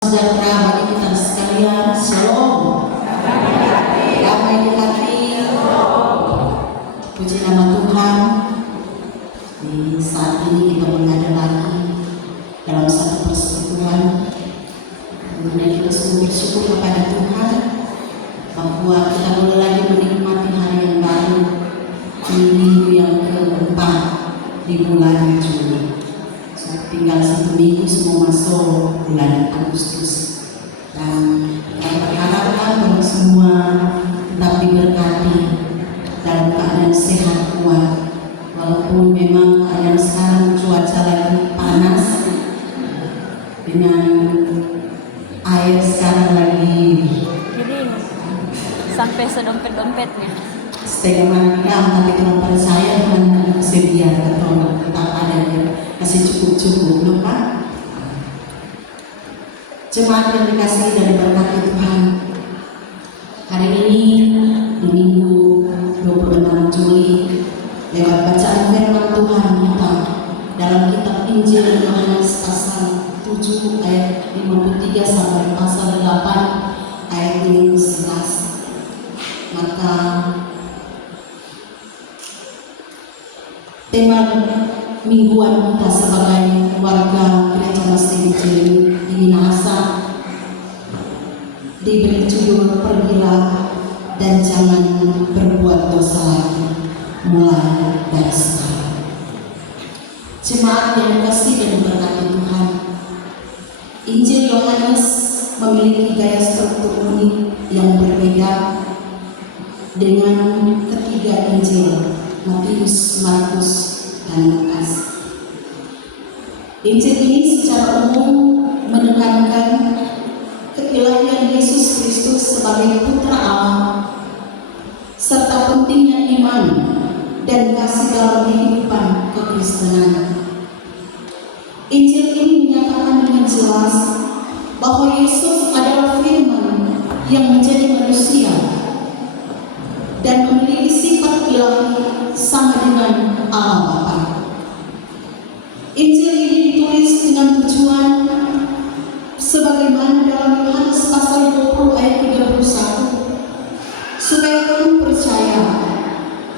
Sejahtera bagi kita sekalian. Shalom. Damai di hati. Puji nama Tuhan. Di saat ini kita mengada lagi dalam satu persekutuan. Kemudian kita sungguh bersyukur kepada Tuhan bahwa kita boleh lagi menikmati hari yang baru di minggu yang keempat di bulan Juli. Tinggal 1 minggu semua masuk bulan Agustus, dan kita berharapkan bahwa semua tetap diberkati dalam keadaan sehat kuat, walaupun memang keadaan sekarang cuaca lagi panas dengan air sekarang lagi kering sampai sedompet-dompetnya. setengah matikan, tapi Tuhan percaya Tuhan sedia atau tetap ada dia kasih cukup-cukup, lupa. Jemaat yang dikasihi dan diberkati Tuhan, hari ini di Minggu 26 Juli lewat bacaan firman Tuhan kita dalam kitab Injil Yohanes pasal 7 ayat 53 sampai pasal 8 ayat 11. Maka tema mingguan kita sebagai warga Gereja Masjid di Minahasa diberi judul pergilah dan jangan berbuat dosa lagi mulai dari sekarang. Jemaat yang dikasihi dan diberkati Tuhan, Injil Yohanes memiliki gaya struktur unik yang berbeda dengan ketiga Injil Matius, Markus, dan Lukas. Injil ini secara umum menekankan keilahian Yesus Kristus sebagai Putra Allah serta pentingnya iman dan kasih dalam kehidupan kekristenan. Injil ini menyatakan dengan jelas bahwa Yesus adalah Firman yang menjadi manusia dan memiliki sifat ilahi sama dengan Allah Bapa. Injil ini ditulis dengan tujuan sebagaimana dalam Yohanes pasal 20 ayat 31, supaya kamu percaya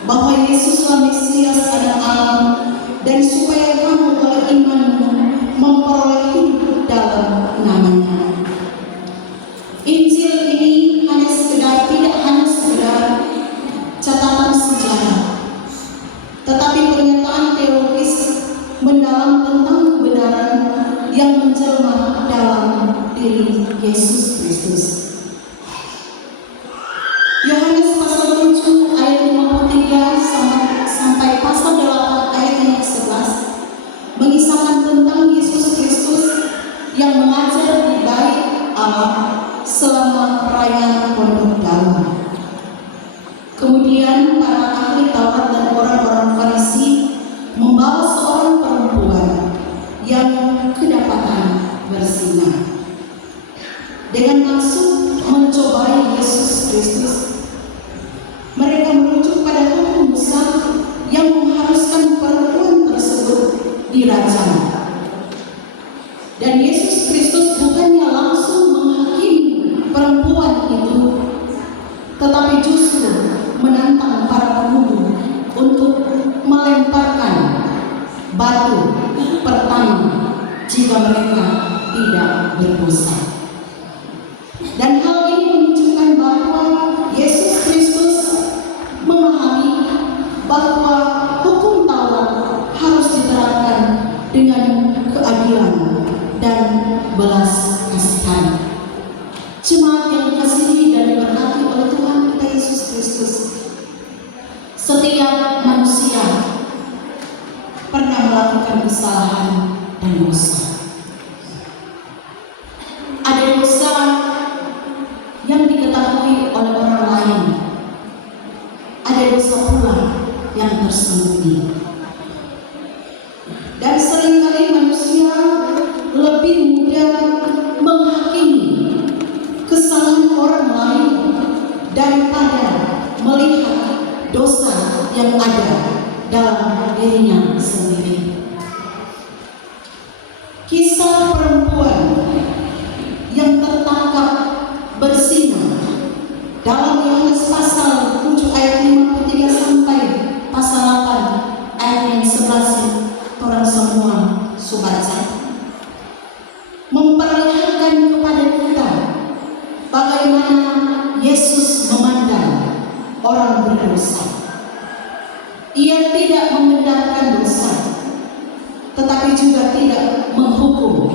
bahwa Yesuslah Mesias anak Allah, dan supaya kamu oleh iman memperoleh hidup dalam namanya. Injil ini tidak hanya sekedar catatan sejarah, tetapi pernyataan teologis mendalam tentang kebenaran yang menjelma dalam diri Yesus Kristus. Yohanes pasal 7 ayat 53 sampai pasal 8 ayat yang ke-11 mengisahkan tentang Yesus Kristus yang mengajar di bait Allah selama perayaan Pondok Daun. Kemudian para ahli Taurat dan orang-orang Farisi membawa seorang perempuan yang kedapatan bersinah dengan maksud mencobai Yesus Kristus. Mereka merujuk pada hukum Musa yang mengharuskan perempuan tersebut dirajam. Dan Yesus Kristus bukannya langsung menghakimi perempuan itu, tetapi justru menantang para penuduh untuk melemparkan batu pertama jika mereka tidak berdosa. Dan hal ini menunjukkan bahwa Yesus Kristus memahami bahwa hukum Taurat harus diterapkan dengan keadilan dan belas kasihan. Jemaat yang dikasihi dan diberkati oleh Tuhan kita Yesus Kristus, setiap manusia pernah melakukan kesalahan dan dosa. Ada dosa yang diketahui oleh orang lain, ada dosa pula yang tersembunyi. Dan seringkali manusia lebih mudah menghakimi kesalahan orang lain daripada melihat dosa yang ada dalam dirinya sendiri. Kisah perempuan mengajarkan kepada kita bagaimana Yesus memandang orang berdosa. Ia tidak membenarkan dosa, tetapi juga tidak menghukum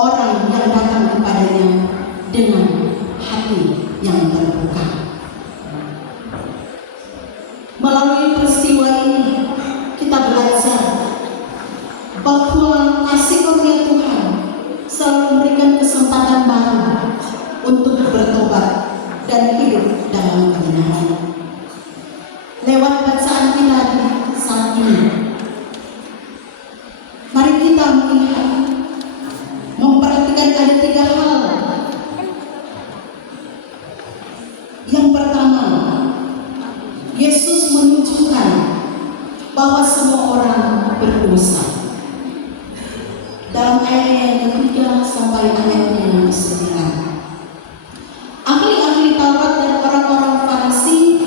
orang yang datang kepadanya dengan hati yang terbuka. Melalui peristiwa ini kita belajar bahwa kasih karunia Tuhan selalu memberikan kesempatan baru untuk bertobat dan hidup dalam kebenaran. Lewat bacaan kita saat ini, mari kita melihat, memperhatikan ada 3 hal. Yang pertama, Yesus menunjukkan bahwa semua orang berdosa. Dalam ayat yang ketiga sampai ayat yang ke-9, ahli-ahli Taurat dan orang-orang Farisi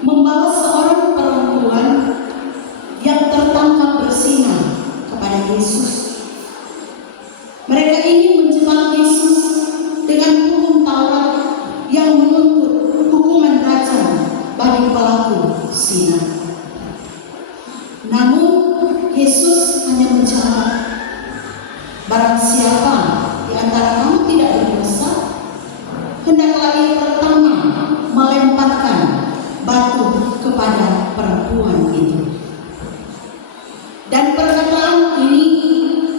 membawa seorang perempuan yang tertangkap berzina kepada Yesus. Mereka ingin menjebak Yesus dengan hukum Taurat yang menuntut hukuman rajam bagi pelaku zina. Namun Yesus hanya menjawab, barang siapa di antara kamu tidak berdosa, hendaklah ia pertama melemparkan batu kepada perempuan itu. Dan perkataan ini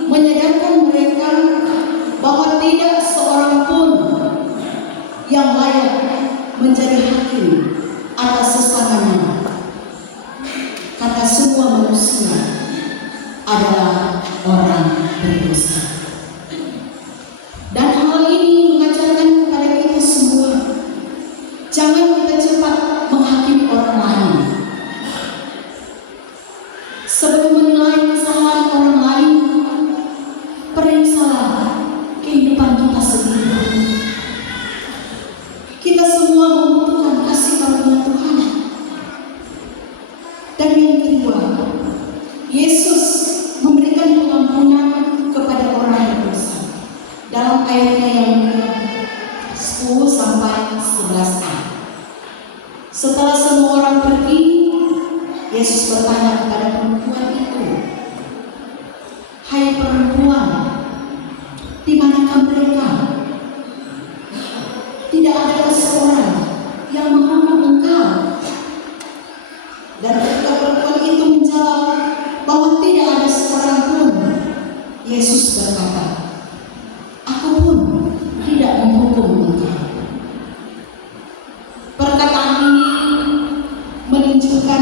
menyadarkan mereka bahwa tidak seorang pun yang layak menjadi hakim atas sesamanya, karena semua manusia adalah orang berdosa. Dan hal ini mengajarkan kepada kita semua, jangan kita cepat menghakimi orang lain. Sebelum menilai kesalahan orang lain, periksalah kehidupan kita sendiri. Kita semua membutuhkan kasih karunia Tuhan. Dan yang kedua, Yesus memberikan pengampunan kepada orang berdosa. Dalam ayatnya yang ke-10 sampai 11a. Setelah semua orang pergi, Yesus bertanya kepada perempuan itu, "Hai perempuan, di manakah mereka? Tidak adakah seorang yang menghukum engkau?" Dan ketika perempuan itu menjawab bahwa tidak ada seorang pun, Yesus berkata, "Aku pun tidak menghukum engkau." Perkataan ini menunjukkan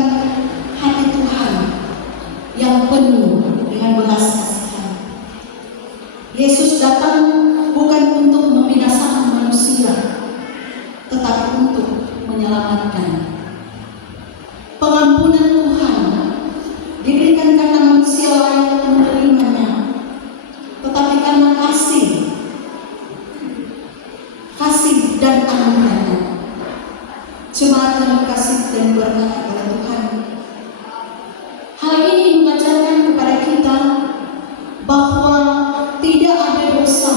hati Tuhan yang penuh dengan belas kasihan. Yesus datang bukan untuk membinasakan manusia, tetapi untuk menyelamatkan. Pengampunan Tuhan diberikan karena manusia layak menerimanya, tetapi karena kasih dan anugerah. Jemaat yang dikasihi dan diberkati oleh Tuhan, hal ini mengajarkan kepada kita bahwa tidak ada dosa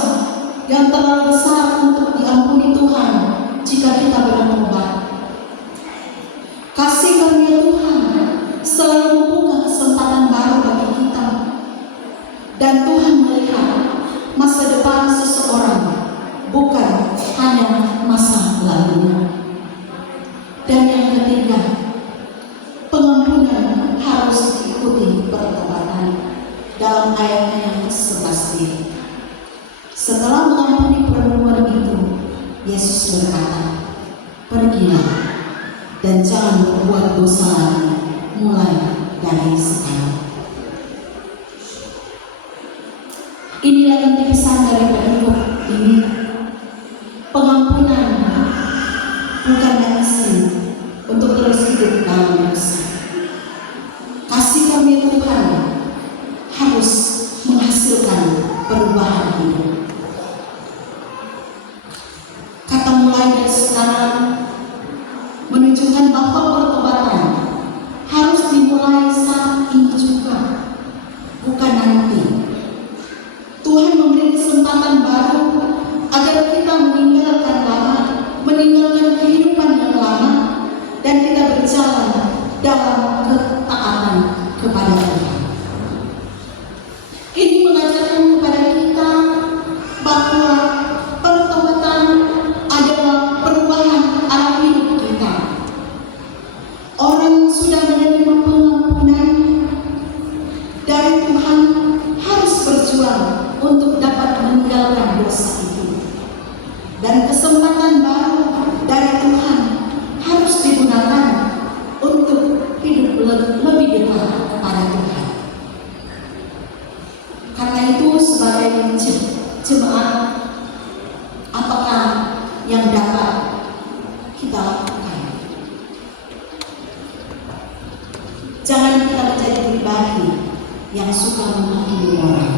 yang terlalu besar untuk diampuni Tuhan jika kita bertobat. Kasih karunia Tuhan selalu membuka kesempatan baru bagi kita, dan Tuhan melihat masa depan seseorang, bukan hanya masa lalunya. Dan yang ketiga, pengampunan harus diikuti pertobatan. Dalam ayatnya yang ke-11 ini, setelah mengampuni perempuan itu, Yesus berkata, "Pergilah dan jangan berbuat dosa lagi mulai dari sekarang." Inilah inti pesan dari perikop ini. Pengampunan bukan izin untuk terus hidup dalam dosa. Kasih karunia Tuhan harus menghasilkan perubahan hidup. Kata mulai dari sekarang menunjukkan bahwa pertobatan harus dimulai saat ini juga, bukan nanti. Tuhan memberi kesempatan baru agar kita meninggalkan kehidupan yang lama, dan kita berjalan dalam ketaatan kepada Tuhan. Ini mengajarkan kepada kita bahwa pertobatan adalah perubahan arah hidup kita. Orang sudah menerima pengampunan dari Tuhan harus berjuang untuk dapat meninggalkan dosa itu. Dan kesempatan baru dari Tuhan harus digunakan untuk hidup lebih dekat kepada Tuhan. Karena itu sebagai jemaat, apakah yang dapat kita lakukan? Jangan kita menjadi pribadi yang suka menghakimi orang.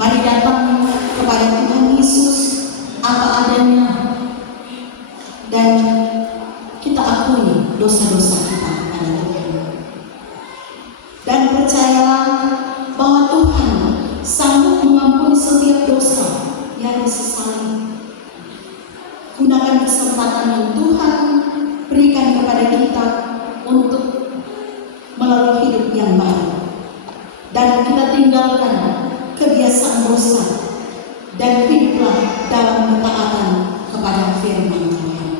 Mari datang kepada Tuhan Yesus apa adanya, dan kita akui dosa-dosa kita kepada Tuhan. Dan percayalah bahwa Tuhan sanggup mengampuni setiap dosa yang disesali. Gunakan kesempatan yang Tuhan berikan kepada kita untuk melalui hidup yang baru, dan kita tinggalkan kebiasaan dosa dan hiduplah dalam ketaatan kepada firman Tuhan.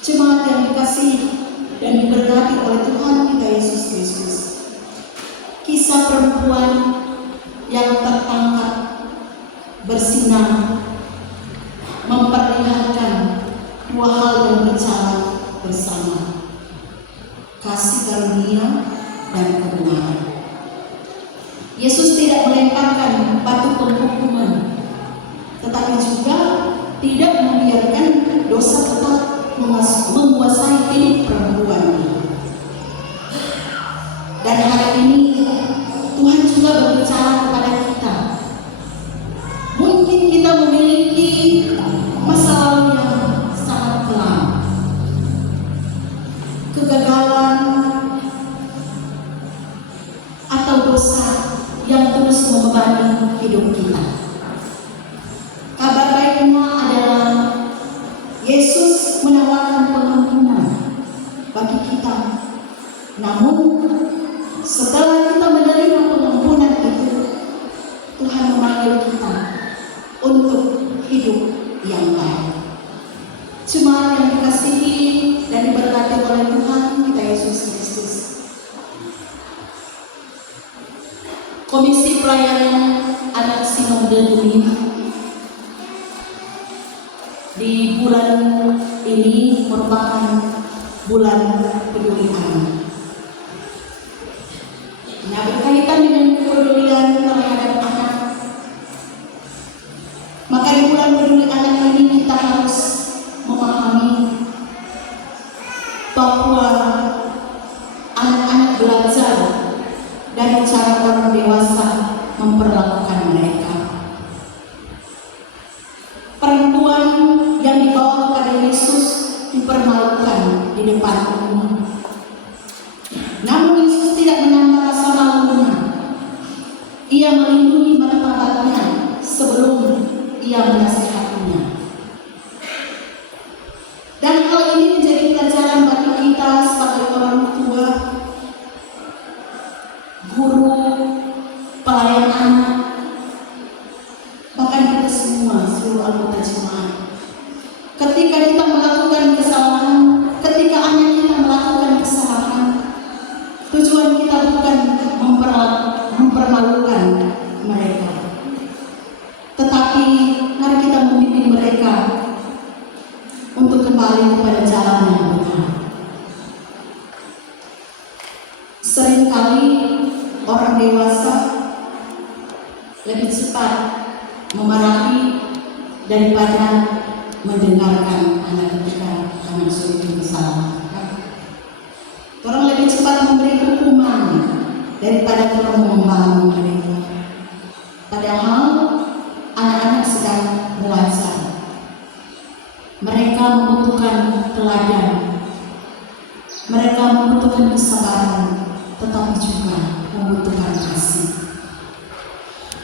Jemaat yang dikasihi dan diberkati oleh Tuhan kita Yesus Kristus, kisah perempuan yang tertangkap bersinar memperlihatkan dua hal yang berjalan bersama: kasih karunia dan kebenaran. Yesus tidak melemparkan batu penghukuman, tetapi juga tidak membiarkan dosa tetap menguasai hidup perempuan ini. Dan hari ini Tuhan juga berbicara kepada kita. Mungkin kita memiliki masa lalu yang sangat kelam, kegagalan atau dosa yang terus membebani hidup kita. Kabar baiknya adalah Yesus menawarkan pengampunan bagi kita. Namun setelah kita menerima pengampunan itu, Tuhan memanggil kita untuk hidup yang baik. Jemaat yang dikasihi dan diberkati oleh Tuhan kita Yesus Kristus, Komisi Pelayanan Anak Sinode Dunia di bulan ini merupakan bulan peduli anak. Nah, berkaitan dengan kepedulian terhadap anak, maka di bulan peduli anak ini kita harus memahami bahwa anak-anak belajar dari cara orang dewasa memperlakukan mereka. Perempuan yang dibawa kepada Yesus dipermalukan di depan umum. Namun Yesus tidak menambah rasa malunya. Ia melindungi martabatnya sebelum ia menasihatinya. Dan hal ini menjadi pelajaran bagi kita sebagai orang tua, guru, pelayan anak, bahkan kita semua, seluruh anggota jemaat. Ketika kita melakukan kesalahan, ketika anak kita melakukan kesalahan, tujuan kita bukan mempermalukan mereka, tetapi mari kita membimbing mereka untuk kembali kepada jalan yang benar. Seringkali orang dewasa lebih cepat memarahi daripada mendengarkan anak ketika anak sudah bersalah. Orang lebih cepat memberi hukuman daripada orang membangun mereka. Padahal anak-anak sedang belajar. Mereka membutuhkan teladan. Mereka membutuhkan kesabaran, tetapi juga membutuhkan kasih.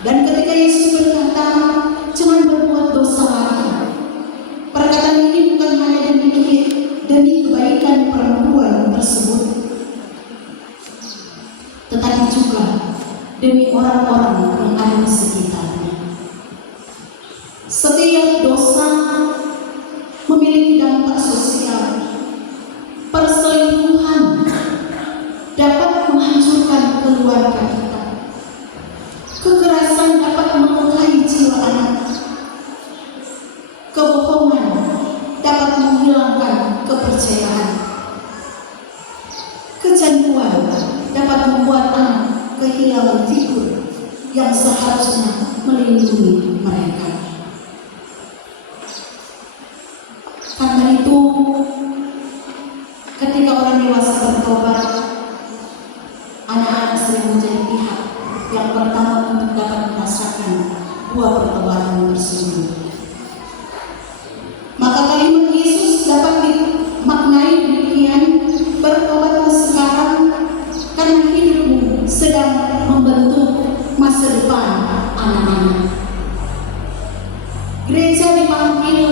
Dan ketika Yesus berkata, jangan berbuat dosa lagi, perkataan ini bukan hanya demi kebaikan perempuan tersebut, tetapi juga demi orang-orang yang ada di sekitarnya. Setiap dosa memiliki dampak sosial. Perselingkuhan dapat menghancurkan keluarga kita. Kekerasan dapat melukai jiwa anak. Kebohongan dapat menghilangkan kepercayaan. Kecanduan dapat membuat anak kehilangan figur yang seharusnya melindungi mereka. Karena itu, ketika orang dewasa bertobat, anak-anak sering menjadi pihak yang pertama untuk dapat merasakan buah pertobatan tersebut. Maka kalimat Yesus dapat dimaknai demikian, bertobatlah sekarang karena hidupmu sedang membentuk masa depan anak-anak. Gereja dipanggil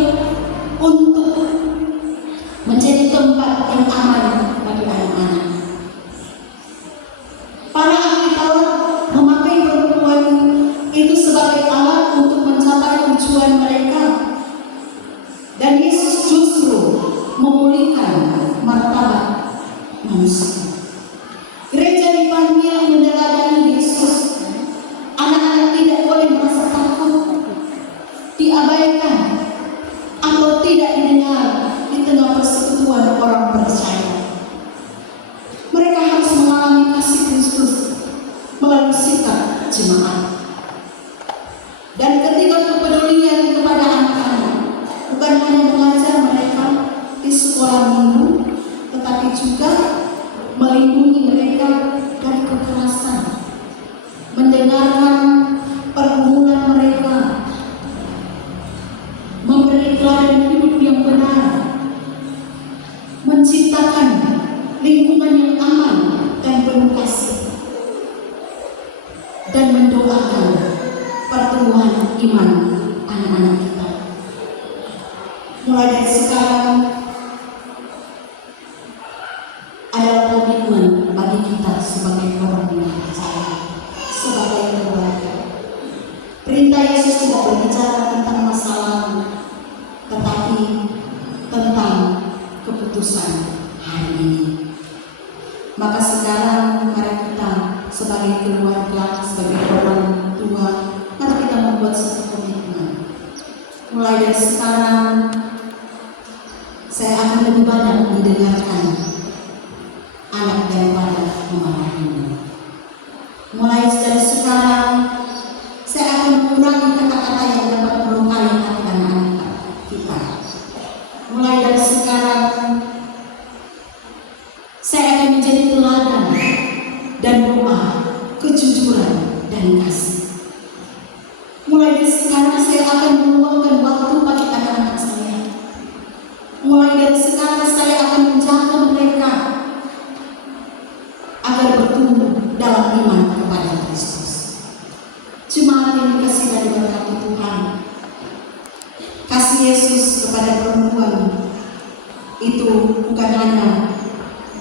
untuk menjadi tempat yang aman bagi anak-anak. Para ahli Taurat memakai perempuan itu sebagai alat untuk mencapai tujuan mereka. Dan Yesus justru memulihkan martabat manusia. Gereja dipanggil meneladani Yesus. Anak-anak tidak boleh merasa takut, diabaikan, atau tidak didengar di tengah persekutuan orang percaya. Mereka harus mengalami kasih Kristus melalui sikap jemaat. Dan ketika kepedulian kepada anak-anak bukan hanya mengajar mereka di sekolah minggu, tetapi juga melindungi mereka dari kekerasan, mendengarkan pergumulan mereka, memberi teladan hidup yang benar, menciptakan lingkungan yang aman dan penuh kasih, dan mendoakan pertumbuhan iman anak-anak kita. Mulai dari sekarang adalah komitmen bagi kita sebagai orang yang percaya, sebagai keluarga. Perintah Yesus tidak berbicara tentang masa lalu, tetapi tentang keputusan hari ini. Maka sekarang mari kita sebagai keluarga, sebagai orang tua, mari kita membuat satu komitmen. Mulai dari sekarang, saya akan lebih banyak mendengarkan anak daripada memarahinya. Mulai dari sekarang, saya akan mengurangi kata-kata yang dapat melukai hati anak-anak kita. Mulai dari sekarang, saya akan menjadi teladan dan doa, kejujuran dan kasih. Mulai dari sekarang, saya akan meluangkan waktu bagi anak-anak saya. Mulai dari sekarang, saya akan menjaga mereka agar bertumbuh dalam iman kepada Kristus. Jemaat yang dikasihi dan diberkati Tuhan, kasih Yesus kepada perempuan itu bukan hanya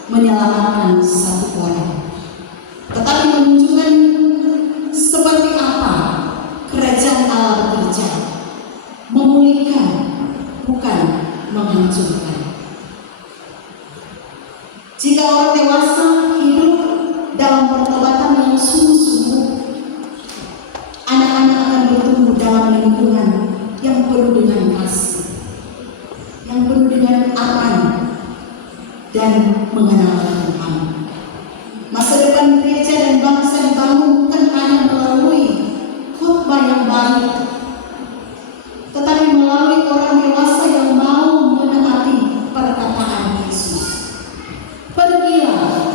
menyelamatkan satu orang, tetapi menunjukkan seperti apa kerajaan Allah bekerja, memulihkan, bukan menghancurkan. Jika orang dewasa hidup dalam pertobatan yang sungguh-sungguh, anak-anak akan bertumbuh dalam lingkungan yang penuh dengan kasih, yang penuh dengan aman dan mengenal Tuhan. Masa depan gereja dan bangsa dibangun bukan hanya melalui khotbah yang baik, tetapi melalui orang dewasa yang mau menaati perkataan Yesus. Pergilah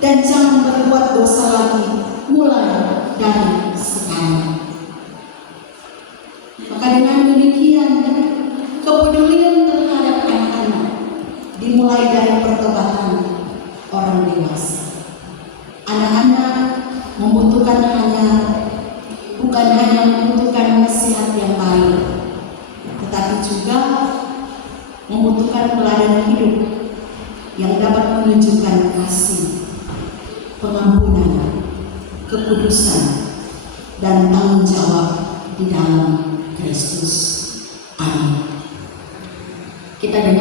dan jangan berbuat dosa lagi, mulai dari sekarang. Maka dengan demikian, kepedulian terhadap anak-anak dimulai dari pertobatan orang dewasa. Anak-anak membutuhkan hanya bukan juga membutuhkan teladan hidup yang dapat menunjukkan kasih, pengampunan, kekudusan, dan tanggung jawab di dalam Kristus. Amin. Kita dengar